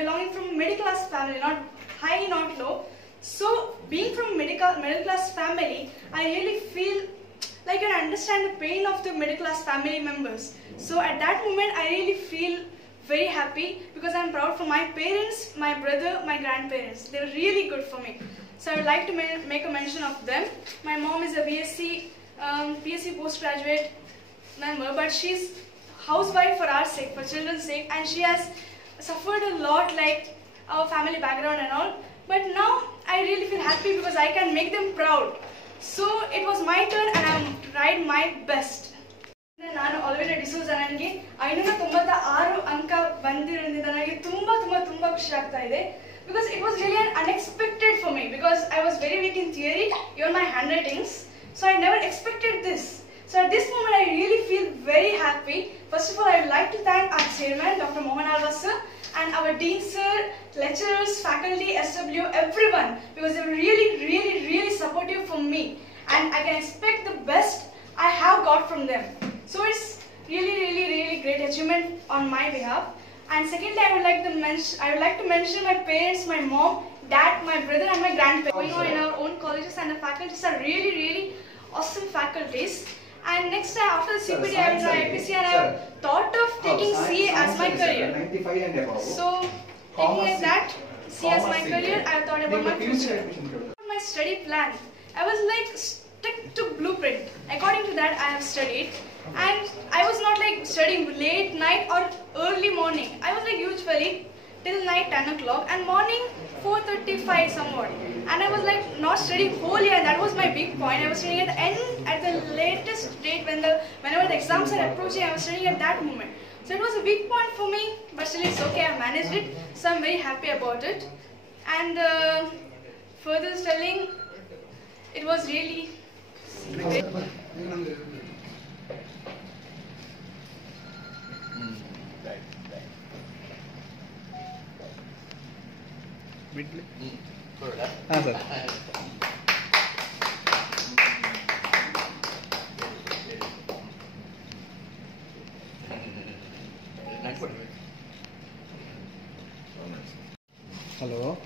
belonging from a middle class family, not high, not low. So being from middle class family, I really feel like I understand the pain of the middle class family members. So at that moment, I really feel very happy because I'm proud for my parents, my brother, my grandparents. They're really good for me. So I would like to make a mention of them. My mom is a BSc postgraduate member, but she's housewife for our sake, for children's sake, and she has suffered a lot, like our family background and all. But now I really feel happy because I can make them proud. So it was my turn and I'm tried my best. ನಾನು already disease ನನಗೆ 596 ಅಂಕ ಬಂದಿರೋದ್ರಿಂದ ನನಗೆ ತುಂಬಾ ಖುಷಿ ಆಗ್ತಾ ಇದೆ. Because it was really unexpected for me, because I was very weak in theory, even my handwritings. So I never expected this. So at this moment I really feel very happy. First of all, I would like to thank our chairman, Dr. Mohan Alva sir, and our dean sir, lecturers, faculty, SW, everyone, because they were really supportive for me, and I can expect the best I have got from them. So it's really great achievement on my behalf. And secondly, I would like to mention my parents, my mom, dad, my brother, and my grandparents. Going on in our own colleges, and the faculties are really awesome faculties. And next time after the CPD, I will try IPC, and I have thought of taking CA as my career. 95 and above. So taking like that, CA as my career, I have thought about my future. My study plan, I was like stick to blueprint. According to that, I have studied, and I was not like studying late night or early morning. I was like usually till night 10 o'clock and morning 4:35 somewhat. And I was like not studying whole year. That was my big point. I was studying at the end, at the latest date whenever the exams are approaching. I was studying at that moment. So it was a big point for me, but still it's okay. I managed it, so I'm very happy about it. And further telling, it was really great. sir. Hello.